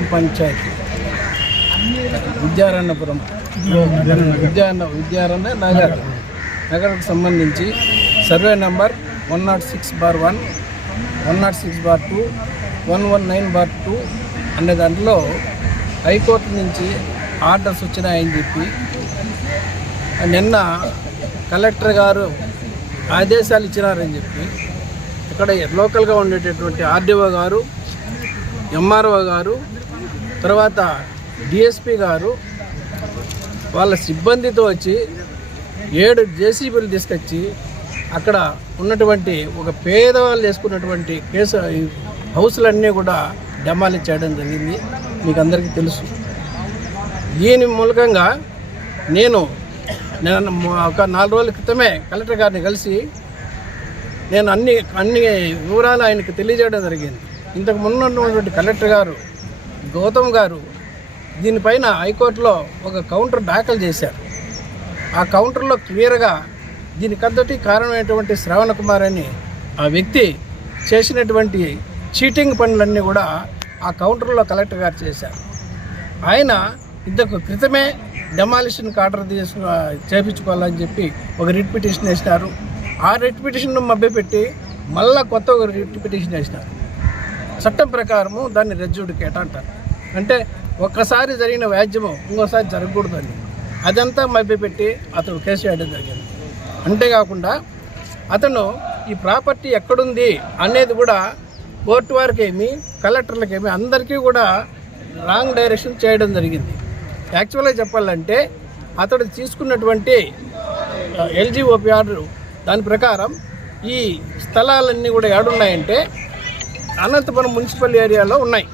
గ్రామ పంచాయతీ. విద్యారణ్యపురం విద్యారణ విద్యారణ్య నగర్ నగర్కు సంబంధించి survey number one not six bar one one not six bar two one one nine bar two అనే దాంట్లో high court నుంచి ఆర్డర్స్ వచ్చినాయని చెప్పి నిన్న కలెక్టర్ గారు ఆదేశాలు ఇచ్చినారని చెప్పి ఇక్కడ లోకల్గా ఉండేటటువంటి ఆర్డీఓ గారు ఎంఆర్ఓ గారు తర్వాత డిఎస్పి గారు వాళ్ళ సిబ్బందితో వచ్చి ఏడు జేసీబీలు తీసుకొచ్చి అక్కడ ఉన్నటువంటి ఒక పేదవాళ్ళు వేసుకున్నటువంటి కేసు హౌస్లన్నీ కూడా డెమాలిష్ చేయడం జరిగింది. మీకు అందరికీ తెలుసు. దీని మూలకంగా నేను నేను ఒక నాలుగు రోజుల క్రితమే కలెక్టర్ గారిని కలిసి నేను అన్ని అన్ని వివరాలు ఆయనకు తెలియజేయడం జరిగింది. ఇంతకు ముందు ఉన్నటువంటి కలెక్టర్ గారు గౌతమ్ గారు దీనిపైన హైకోర్టులో ఒక కౌంటర్ దాఖలు చేశారు. ఆ కౌంటర్లో క్లియర్గా దీనికంతటి కారణమైనటువంటి శ్రవణ కుమార్ అని ఆ వ్యక్తి చేసినటువంటి చీటింగ్ పనులన్నీ కూడా ఆ కౌంటర్లో కలెక్టర్ గారు చేశారు. ఆయన ఇంతకు క్రితమే డెమాలిషన్కి ఆర్డర్ తీసుకు చేపించుకోవాలని చెప్పి ఒక రిట్ పిటిషన్ వేసినారు. ఆ రిట్ పిటిషన్ను మభ్యపెట్టి మళ్ళా కొత్త ఒక రిట్ పిటిషన్ వేసినారు. చట్టం ప్రకారము దాన్ని రెజ్యుడికేట్ అంటారు అంటే ఒక్కసారి జరిగిన వ్యాజ్యము ఇంకోసారి జరగకూడదని. అదంతా మభ్యపెట్టి అతడు కేసు వేయడం జరిగింది. అంతేకాకుండా అతను ఈ ప్రాపర్టీ ఎక్కడుంది అనేది కూడా కోర్టు వారికేమి కలెక్టర్లకేమి అందరికీ కూడా రాంగ్ డైరెక్షన్ చేయడం జరిగింది. యాక్చువల్గా చెప్పాలంటే అతడు తీసుకున్నటువంటి ఎల్జీఓపి ఆర్డర్ దాని ప్రకారం ఈ స్థలాలన్నీ కూడా ఏడున్నాయంటే అనంతపురం మున్సిపల్ ఏరియాలో ఉన్నాయి.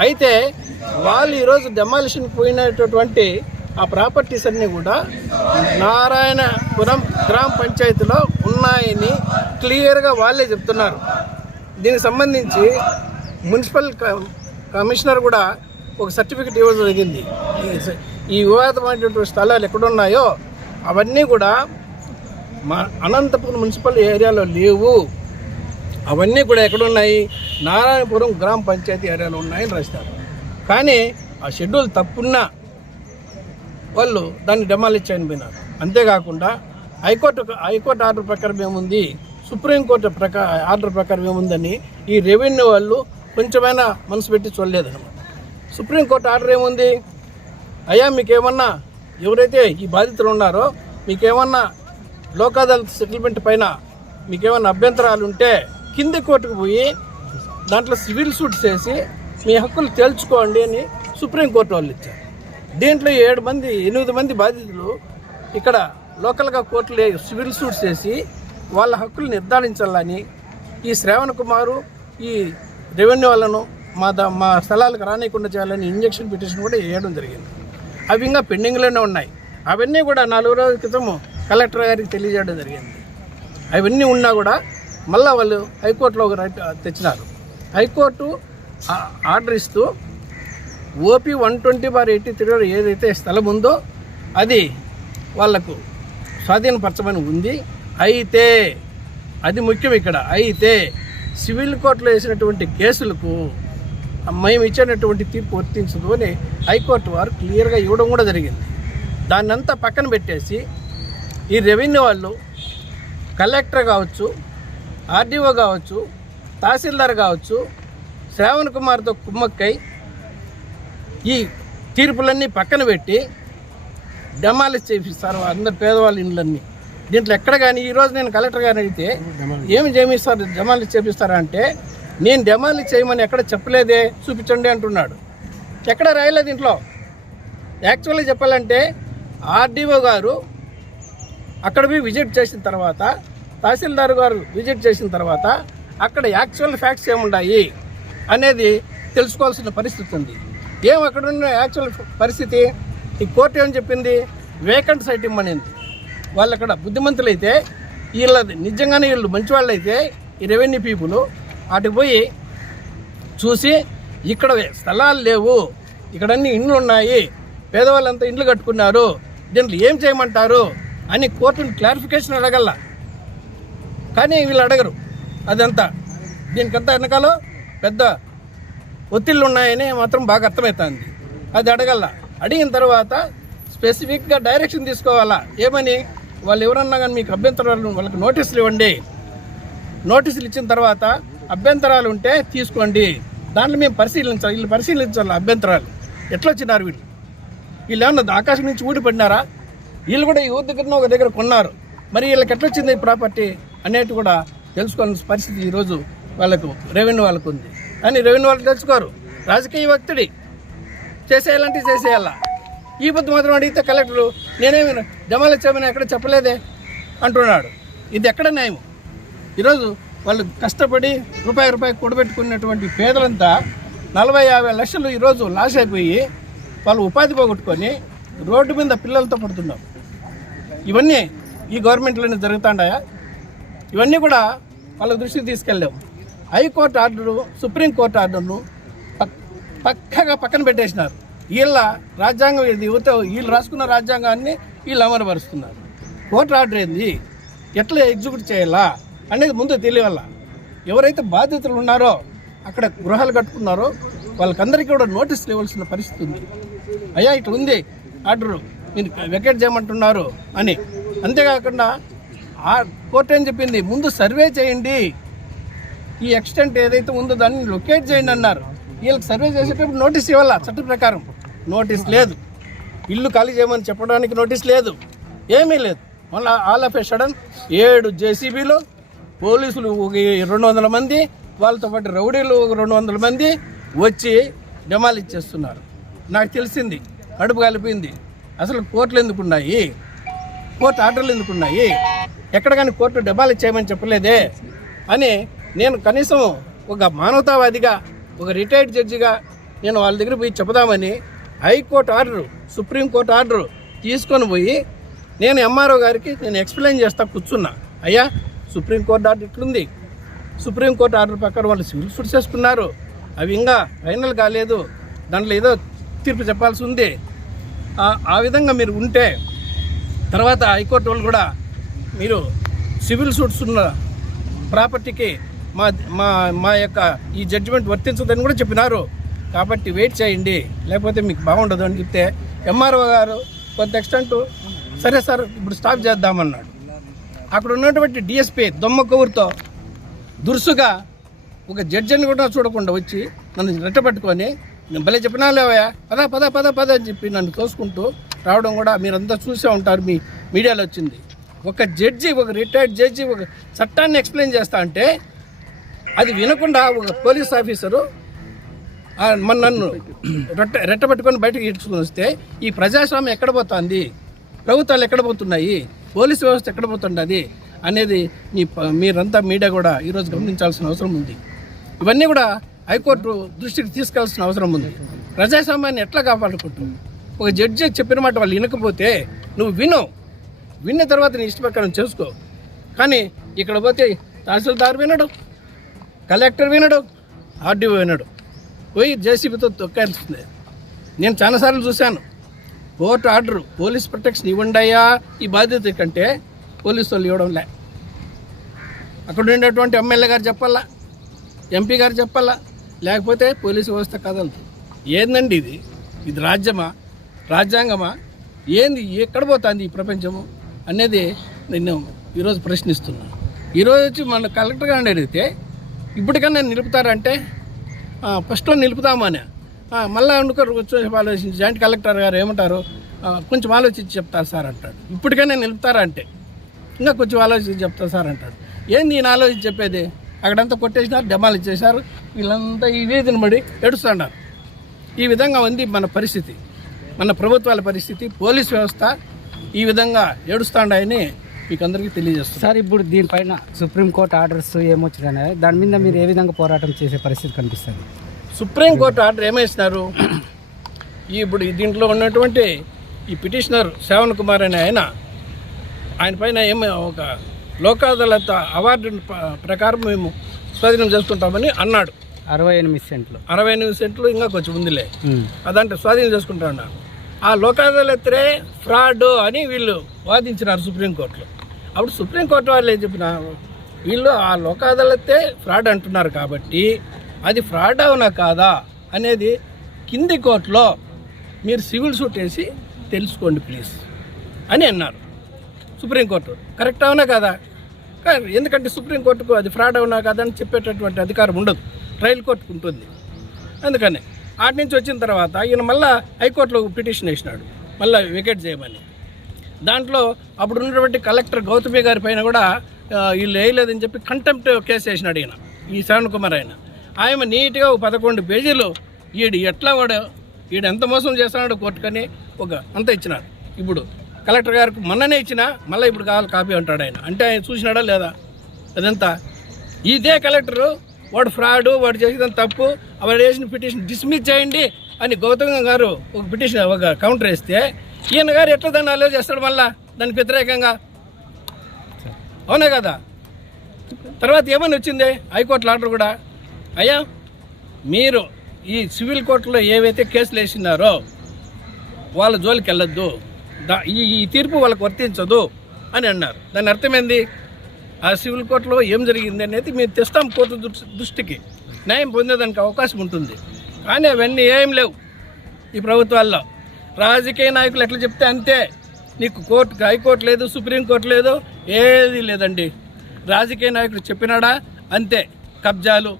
అయితే వాళ్ళు ఈరోజు డెమాలిషన్ పోయినటువంటి ఆ ప్రాపర్టీస్ అన్నీ కూడా నారాయణపురం గ్రామ పంచాయతీలో ఉన్నాయని క్లియర్గా వాళ్ళే చెప్తున్నారు. దీనికి సంబంధించి మున్సిపల్ క- కమిషనర్ కూడా ఒక సర్టిఫికెట్ ఇవ్వడం జరిగింది. ఈ ఈ వివాదమైనటువంటి స్థలాలు ఎక్కడున్నాయో అవన్నీ కూడా మా అనంతపురం మున్సిపల్ ఏరియాలో లేవు. అవన్నీ కూడా ఎక్కడున్నాయి? నారాయణపురం గ్రామ పంచాయతీ ఏరియాలో ఉన్నాయని రాస్తారు కానీ ఆ షెడ్యూల్ తప్పున్నా వాళ్ళు దాన్ని డెమాలిచ్ అనిపోయినారు అంతేకాకుండా హైకోర్టు హైకోర్టు ఆర్డర్ ప్రకారం ఏముంది? సుప్రీంకోర్టు ప్రకా ఆర్డర్ ప్రకారం ఏముందని ఈ రెవెన్యూ వాళ్ళు కొంచెమైనా మనసు పెట్టి చూడలేదనమాట సుప్రీంకోర్టు ఆర్డర్ ఏముంది? అయ్యా మీకేమన్నా ఎవరైతే ఈ బాధితులు ఉన్నారో మీకేమన్నా లోక్ అదాలత్ సెటిల్మెంట్ పైన మీకేమన్నా అభ్యంతరాలు ఉంటే కింది కోర్టుకు పోయి దాంట్లో సివిల్ సూట్స్ వేసి మీ హక్కులు తేల్చుకోండి అని సుప్రీంకోర్టు వాళ్ళు ఇచ్చారు. దీంట్లో ఏడు మంది ఎనిమిది మంది బాధితులు ఇక్కడ లోకల్గా కోర్టులో సివిల్ సూట్స్ వేసి వాళ్ళ హక్కులు నిర్ధారించాలని ఈ శ్రావణ్ కుమారు ఈ రెవెన్యూ వాళ్ళను మా ద మా స్థలాలకు రానియకుండా చేయాలని ఇంజక్షన్ పిటిషన్ కూడా వేయడం జరిగింది. అవి ఇంకా పెండింగ్లోనే ఉన్నాయి. అవన్నీ కూడా నాలుగు రోజుల క్రితము కలెక్టర్ గారికి తెలియజేయడం జరిగింది. అవన్నీ ఉన్నా కూడా మళ్ళీ వాళ్ళు హైకోర్టులో ఒక రైట్ తెచ్చినారు. హైకోర్టు ఆర్డర్ ఇస్తూ OP one twenty bar eighty త్రీలో ఏదైతే స్థలం ఉందో అది వాళ్ళకు స్వాధీనపరచమని ఉంది. అయితే అది ముఖ్యం ఇక్కడ. అయితే సివిల్ కోర్టులో వేసినటువంటి కేసులకు మేము ఇచ్చినటువంటి తీర్పు వర్తించదు అని హైకోర్టు వారు క్లియర్గా ఇవ్వడం కూడా జరిగింది. దాన్నంతా పక్కన పెట్టేసి ఈ రెవెన్యూ వాళ్ళు కలెక్టర్ కావచ్చు ఆర్డీఓ కావచ్చు తహసీల్దార్ కావచ్చు శ్రావణ్ కుమార్తో కుమ్మక్కై ఈ తీర్పులన్నీ పక్కన పెట్టి డెమాలిష్ చేపిస్తారు అందరు పేదవాళ్ళ ఇండ్లన్నీ. దీంట్లో ఎక్కడ కానీ ఈరోజు నేను కలెక్టర్ గారిని అడిగితే ఏమి చేమిస్తారు డెమాలిష్ చేపిస్తారా? అంటే నేను డెమాలిష్ చేయమని ఎక్కడ చెప్పలేదే చూపించండి అంటున్నాడు. ఎక్కడ రాయలేదు ఇంట్లో. యాక్చువల్గా చెప్పాలంటే ఆర్డీఓ గారు అక్కడ పోయి విజిట్ చేసిన తర్వాత తహసీల్దార్ గారు విజిట్ చేసిన తర్వాత అక్కడ యాక్చువల్ ఫ్యాక్ట్స్ ఏముండాయి అనేది తెలుసుకోవాల్సిన పరిస్థితి ఉంది. ఏం అక్కడ ఉన్న యాక్చువల్ పరిస్థితి? ఈ కోర్టు ఏం చెప్పింది? వేకెంట్ సైట్ ఇమ్మనింది. వాళ్ళు అక్కడ బుద్ధిమంతులైతే వీళ్ళది నిజంగానే వీళ్ళు మంచివాళ్ళు అయితే ఈ రెవెన్యూ పీపుల్ అటు పోయి చూసి ఇక్కడ స్థలాలు లేవు ఇక్కడన్నీ ఇండ్లు ఉన్నాయి పేదవాళ్ళంతా ఇండ్లు కట్టుకున్నారు దీంట్లో ఏం చేయమంటారు అని కోర్టుని క్లారిఫికేషన్ అడగల కానీ వీళ్ళు అడగరు. అదంతా. దీనికంతా వెనకాల పెద్ద ఒత్తిళ్ళు ఉన్నాయని మాత్రం బాగా అర్థమవుతుంది అది అడగల అడిగిన తర్వాత స్పెసిఫిక్గా డైరెక్షన్ తీసుకోవాలా? ఏమని? వాళ్ళు ఎవరన్నా కానీ మీకు అభ్యంతరాలు వాళ్ళకి నోటీసులు ఇవ్వండి. నోటీసులు ఇచ్చిన తర్వాత అభ్యంతరాలు ఉంటే తీసుకోండి. దాంట్లో మేము పరిశీలించాలి. వీళ్ళు పరిశీలించాలి అభ్యంతరాలు. ఎట్లా వచ్చినారు వీళ్ళు? వీళ్ళు ఏమన్నా ఆకాశం నుంచి ఊడిపడినారా? వీళ్ళు కూడా ఈ ఊరి దగ్గర ఒక దగ్గర కొన్నారు. మరి వీళ్ళకి ఎట్లా వచ్చింది ఈ ప్రాపర్టీ? అనేది కూడా తెలుసుకోవాల్సిన పరిస్థితి ఈరోజు వాళ్ళకు రెవెన్యూ వాళ్ళకు ఉంది. కానీ రెవెన్యూ వాళ్ళు తెలుసుకోరు. రాజకీయ వ్యక్తుడి చేసేయాలంటే చేసేయాలా? ఈ పొద్దు మాత్రం అడిగితే కలెక్టరు నేనేమి జమాలు ఇచ్చామని ఎక్కడ చెప్పలేదే? అంటున్నాడు. ఇది ఎక్కడ న్యాయం ఈరోజు వాళ్ళు కష్టపడి రూపాయి రూపాయి కూడబెట్టుకున్నటువంటి పేదలంతా నలభై యాభై లక్షలు ఈరోజు లాస్ అయిపోయి వాళ్ళు ఉపాధి పోగొట్టుకొని రోడ్డు మీద పిల్లలతో పడుతున్నారు. ఇవన్నీ ఈ గవర్నమెంట్లోనే జరుగుతాండాయా? ఇవన్నీ కూడా వాళ్ళ దృష్టికి తీసుకెళ్ళాము హైకోర్టు ఆర్డరు సుప్రీంకోర్టు ఆర్డర్ను పక్- పక్కగా పక్కన పెట్టేసినారు. వీళ్ళ రాజ్యాంగం ఇది యువత వీళ్ళు రాసుకున్న రాజ్యాంగాన్ని వీళ్ళు అమలుపరుస్తున్నారు. కోర్టు ఆర్డర్ ఏంది? ఎట్లా ఎగ్జిక్యూట్ చేయాలా అనేది ముందు తెలియాల. ఎవరైతే బాధితులు ఉన్నారో అక్కడ గృహాలు కట్టుకున్నారో వాళ్ళకందరికీ కూడా నోటీసులు ఇవ్వాల్సిన పరిస్థితి ఉంది. అయ్యా ఇట్లా ఉంది. ఆర్డరు మీరు వెకేట్ చేయమంటున్నారు అని. అంతేకాకుండా ఆ కోర్టు ఏం చెప్పింది? ముందు సర్వే చేయండి. ఈ ఎక్స్టెంట్ ఏదైతే ఉందో దాన్ని లొకేట్ చేయండి అన్నారు. వీళ్ళకి సర్వే చేసేటప్పుడు నోటీస్ ఇవ్వాలా? చట్ట ప్రకారం. నోటీస్ లేదు. ఇల్లు ఖాళీ చేయమని చెప్పడానికి నోటీస్ లేదు. ఏమీ లేదు. మళ్ళీ ఆల్ ఆఫ్ ఏ సడన్ ఏడు జేసీబీలు పోలీసులు ఒక రెండు వందల మంది వాళ్ళతో పాటు రౌడీలు ఒక రెండు వందల మంది వచ్చి డెమాలు ఇచ్చేస్తున్నారు. నాకు తెలిసింది. కడుపు కలిపింది. అసలు కోర్టులు ఎందుకు ఉన్నాయి? కోర్టు ఆర్డర్లు ఎందుకు ఉన్నాయి? ఎక్కడ కానీ కోర్టు డబ్బాలు చేయమని చెప్పలేదే? అని నేను కనీసం ఒక మానవతావాదిగా ఒక రిటైర్డ్ జడ్జిగా నేను వాళ్ళ దగ్గర పోయి చెప్దామని హైకోర్టు ఆర్డరు సుప్రీంకోర్టు ఆర్డరు తీసుకొని పోయి నేను ఎంఆర్ఓ గారికి నేను ఎక్స్ప్లెయిన్ చేస్తా కూర్చున్నా. అయ్యా సుప్రీంకోర్టు ఆర్డర్ ఇట్లుంది. సుప్రీంకోర్టు ఆర్డర్ ప్రకారం వాళ్ళు సివిల్ సూట్ చేసుకున్నారు. అవి ఇంకా ఫైనల్ కాలేదు. దాంట్లో ఏదో తీర్పు చెప్పాల్సి ఉంది. ఆ విధంగా మీరు ఉంటే తర్వాత హైకోర్టు వాళ్ళు కూడా మీరు సివిల్ సూట్స్ ఉన్న ప్రాపర్టీకి మా మా మా యొక్క ఈ జడ్జిమెంట్ వర్తించదని కూడా చెప్పినారు. కాబట్టి వెయిట్ చేయండి. లేకపోతే మీకు బాగుండదు అని చెప్తే ఎంఆర్ఓ గారు కొంత ఎక్స్టెంట్ సరే సార్ ఇప్పుడు స్టాప్ చేద్దామన్నాడు. అక్కడ ఉన్నటువంటి డిఎస్పీ దొమ్మ కౌరుతో దురుసుగా ఒక జడ్జిని కూడా చూడకుండా వచ్చి నన్ను రెట్టబట్టుకొని నేను భలే చెప్పినా లేవయా పద పద పద పద అని చెప్పి నన్ను తోసుకుంటూ రావడం కూడా మీరంతా చూసే ఉంటారు మీ మీడియాలో వచ్చింది. ఒక జడ్జి ఒక రిటైర్డ్ జడ్జి ఒక చట్టాన్ని ఎక్స్ప్లెయిన్ చేస్తా అంటే అది వినకుండా ఒక పోలీస్ ఆఫీసరు మన నన్ను రెట్ట రెట్టబెట్టుకొని బయటకు ఈడ్చుకొని వస్తే ఈ ప్రజాస్వామ్యం ఎక్కడ పోతుంది? ప్రభుత్వాలు ఎక్కడ పోతున్నాయి? పోలీసు వ్యవస్థ ఎక్కడ పోతుండది? అనేది మీ మీరంతా మీడియా కూడా ఈరోజు గమనించాల్సిన అవసరం ఉంది. ఇవన్నీ కూడా హైకోర్టు దృష్టికి తీసుకెళ్ళాల్సిన అవసరం ఉంది. ప్రజాస్వామ్యాన్ని ఎట్లా కాపాడుకుంటుంది? ఒక జడ్జి చెప్పిన మాట వాళ్ళు వినకపోతే నువ్వు విను విన్న తర్వాత నీ ఇష్ట ప్రకారం చేసుకో. కానీ ఇక్కడ పోతే తహసీల్దార్ వినడు కలెక్టర్ వినడు ఆర్డీఓ వినడు. పోయి జేసీబీతో తొక్కాల్సిందే నేను చాలాసార్లు చూశాను. కోర్టు ఆర్డరు పోలీస్ ప్రొటెక్షన్ ఇవ్వండియా ఈ బాధ్యత కంటే పోలీసు వాళ్ళు ఇవ్వడం లే. అక్కడ ఉండేటువంటి ఎమ్మెల్యే గారు చెప్పాలా? ఎంపీ గారు చెప్పాలా? లేకపోతే పోలీసు వ్యవస్థ కదలదు ఏందండి ఇది? ఇది రాజ్యమా? రాజ్యాంగమా? ఏంది? ఎక్కడ పోతుంది ఈ ప్రపంచము? అనేది నేను ఈరోజు ప్రశ్నిస్తున్నా. ఈరోజు వచ్చి మన కలెక్టర్ గారిని అడిగితే ఇప్పటికన్నా నిలుపుతారంటే ఫస్ట్లో నిలుపుతామని మళ్ళీ మళ్ళా అనుకోరు కొంచెం ఆలోచించి జాయింట్ కలెక్టర్ గారు ఏమంటారు? కొంచెం ఆలోచించి చెప్తారు సార్ అంటాడు. ఇప్పటికైనా నిలుపుతారా అంటే ఇంకా కొంచెం ఆలోచించి చెప్తారు సార్ అంటాడు. ఏంది నేను ఆలోచించి చెప్పేది? అక్కడంతా కొట్టేసినారు డెమాలు ఇచ్చేశారు వీళ్ళంతా ఈ వీధిని పడి ఏడుస్తున్నారు. ఈ విధంగా ఉంది మన పరిస్థితి. మన ప్రభుత్వాల పరిస్థితి పోలీస్ వ్యవస్థ ఈ విధంగా ఏడుస్తాండాయని మీకు అందరికీ తెలియజేస్తాను సార్ ఇప్పుడు దీనిపైన సుప్రీంకోర్టు ఆర్డర్స్ ఏమొచ్చినాయి దాని మీద మీరు ఏ విధంగా పోరాటం చేసే పరిస్థితి కనిపిస్తుంది? సుప్రీంకోర్టు ఆర్డర్ ఏమేసినారు? ఈ ఇప్పుడు దీంట్లో ఉన్నటువంటి ఈ పిటిషనర్ శ్రావణ్ కుమార్ అనే ఆయన ఆయన పైన ఏమి ఒక లోక్ అదాలత్ అవార్డు ప్రకారం మేము స్వాధీనం చేసుకుంటామని అన్నాడు. అరవై ఎనిమిది సెంట్లు. అరవై ఎనిమిది సెంట్లు ఇంకా కొంచెం ఉందిలే. అదంటే స్వాధీనం చేసుకుంటా ఉన్నారు ఆ లోక్ ఫ్రాడ్ అని వీళ్ళు వాదించినారు సుప్రీంకోర్టులో. అప్పుడు సుప్రీంకోర్టు వాళ్ళు ఏం చెప్పినారు వీళ్ళు ఆ లోక్ ఫ్రాడ్ అంటున్నారు కాబట్టి అది ఫ్రాడ్ అవునా కాదా అనేది కింది కోర్టులో మీరు సివిల్ సూట్ వేసి తెలుసుకోండి ప్లీజ్ అని అన్నారు సుప్రీంకోర్టు కరెక్ట్ అవునా కదా? కానీ ఎందుకంటే సుప్రీంకోర్టుకు అది ఫ్రాడ్ అవునా కదా అని చెప్పేటటువంటి అధికారం ఉండదు. ట్రయల్ కోర్టుకు ఉంటుంది. అందుకనే ఆటి నుంచి వచ్చిన తర్వాత ఈయన మళ్ళా హైకోర్టులో పిటిషన్ వేసినాడు. మళ్ళీ వికెట్ చేయమని. దాంట్లో అప్పుడు ఉన్నటువంటి కలెక్టర్ గౌతమి గారి పైన కూడా వీళ్ళు వేయలేదని చెప్పి కంటెంప్ట్ కేసు వేసినాడు ఈయన ఈ శ్రవణ్ కుమార్ ఆయన. ఆయన నీట్గా ఒక పదకొండు పేజీలు ఈడు ఎట్లా వాడు ఈడు ఎంత మోసం చేస్తున్నాడో కోర్టుకని ఒక అంత ఇచ్చినాడు ఇప్పుడు కలెక్టర్ గారికి మొన్ననే ఇచ్చినా మళ్ళీ ఇప్పుడు కావాలి కాపీ అంటాడు ఆయన. అంటే ఆయన చూసినాడా లేదా? అదంతా. ఇదే కలెక్టరు వాడు ఫ్రాడ్ వాడు చేసిన తప్పు వాడు వేసిన పిటిషన్ డిస్మిస్ చేయండి అని గౌతమ్ గారు ఒక పిటిషన్ ఒక కౌంటర్ వేస్తే ఈయన గారు ఎట్లా దాన్ని అలో చేస్తాడు మళ్ళా? దానికి వ్యతిరేకంగా? అవునే కదా? తర్వాత ఏమని వచ్చింది? హైకోర్టు ఆర్డర్ కూడా? అయ్యా మీరు ఈ సివిల్ కోర్టులో ఏవైతే కేసులు వేసినారో వాళ్ళ జోలికి వెళ్ళొద్దు. దా ఈ ఈ తీర్పు వాళ్ళకి వర్తించదు అని అన్నారు. దాని అర్థమైంది ఆ సివిల్ కోర్టులో ఏం జరిగింది అనేది మేము తెస్తాం కోర్టు దృష్టి- దృష్టికి. న్యాయం పొందేదానికి అవకాశం ఉంటుంది. కానీ అవన్నీ ఏం లేవు ఈ ప్రభుత్వాల్లో. రాజకీయ నాయకులు ఎట్లా చెప్తే అంతే. నీకు కోర్టు హైకోర్టు లేదు సుప్రీంకోర్టు లేదు ఏది లేదండి. రాజకీయ నాయకుడు చెప్పినాడా? అంతే. కబ్జాలు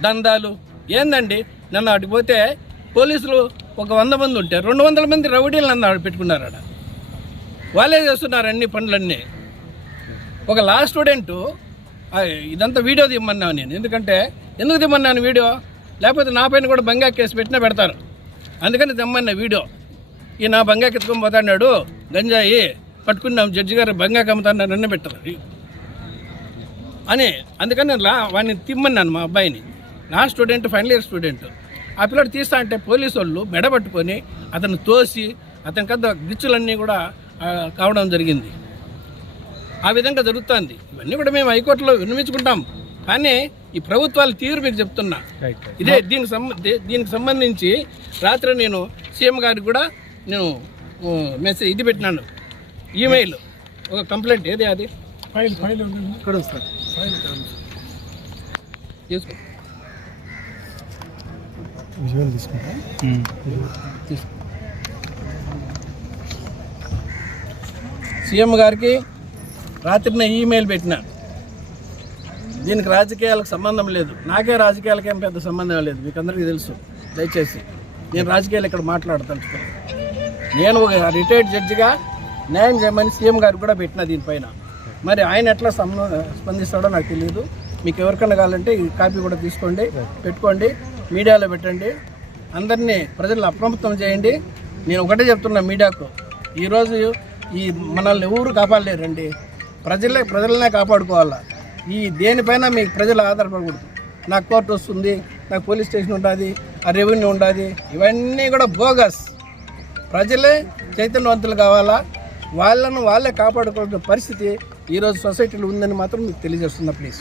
దందాలు. ఏందండి? నన్ను అడిగిపోతే పోలీసులు ఒక వంద మంది ఉంటే రెండు వందల మంది రౌడీలు నన్ను ఆడ పెట్టుకున్నారు ఆడ వాళ్ళే చేస్తున్నారు అన్ని పనులన్నీ. ఒక లా స్టూడెంట్ ఇదంతా వీడియో తీయమన్నాను నేను. ఎందుకంటే ఎందుకు తీయమన్నాను వీడియో? లేకపోతే నా పైన కూడా బంగా కేసు పెట్టినా పెడతారు. అందుకని తెమ్మన్న వీడియో. ఈ నా బంగా ఎత్తుకొని పోతాడు గంజాయి పట్టుకున్నాం జడ్జి గారు బంగా అమ్ముతాను నన్ను పెట్టరు. అని అందుకని లా వాడిని తిమ్మన్నాను మా అబ్బాయిని. నా స్టూడెంట్ ఫైనల్ ఇయర్ స్టూడెంట్ ఆ పిల్లడు తీస్తా అంటే పోలీసు వాళ్ళు మెడ పట్టుకొని అతను తోసి అతని కద్ద గిచ్చులన్నీ కూడా కావడం జరిగింది. ఆ విధంగా జరుగుతుంది. ఇవన్నీ కూడా మేము హైకోర్టులో విన్నవించుకుంటాం. కానీ ఈ ప్రభుత్వాల తీరు మీకు చెప్తున్నా. ఇదే దీనికి దీనికి సంబంధించి రాత్రి నేను సీఎం గారికి కూడా నేను మెసేజ్ ఇది పెట్టినాను. ఈమెయిల్. ఒక కంప్లైంట్ ఏది అది? ఫైల్ ఫైల్ ఉంది. ఇక్కడ వస్తుంది తీసుకో. విజువల్ తీసుకుంటా. తీసుకో. సీఎం గారికి రాత్రినే ఈమెయిల్ పెట్టిన. దీనికి రాజకీయాలకు సంబంధం లేదు. నాకే రాజకీయాలకి ఏం పెద్ద సంబంధం లేదు. మీకు అందరికీ తెలుసు. దయచేసి నేను రాజకీయాలు ఇక్కడ మాట్లాడతాను. నేను ఒక రిటైర్డ్ జడ్జిగా న్యాయం చేయమని సీఎం గారికి కూడా పెట్టిన దీనిపైన. మరి ఆయన ఎట్లా సంబ- స్పందిస్తాడో నాకు తెలియదు మీకు ఎవరికైనా కావాలంటే ఈ కాపీ కూడా తీసుకోండి పెట్టుకోండి మీడియాలో పెట్టండి. అందరినీ ప్రజలను అప్రమత్తం చేయండి. నేను ఒకటే చెప్తున్నా మీడియాకు. ఈరోజు ఈ మనల్ని ఎవరు కాపాడలేరండి? ప్రజలే ప్రజలనే కాపాడుకోవాలా? ఈ దేనిపైన మీకు ప్రజలు ఆధారపడకూడదు. నాకు కోర్టు వస్తుంది నాకు పోలీస్ స్టేషన్ ఉంటుంది ఆ రెవెన్యూ ఉంటుంది ఇవన్నీ కూడా బోగస్. ప్రజలే చైతన్యవంతులు కావాలా? వాళ్ళను వాళ్ళే కాపాడుకోవాల్సిన పరిస్థితి ఈరోజు సొసైటీలో ఉందని మాత్రం మీకు తెలియజేస్తున్నా ప్లీజ్.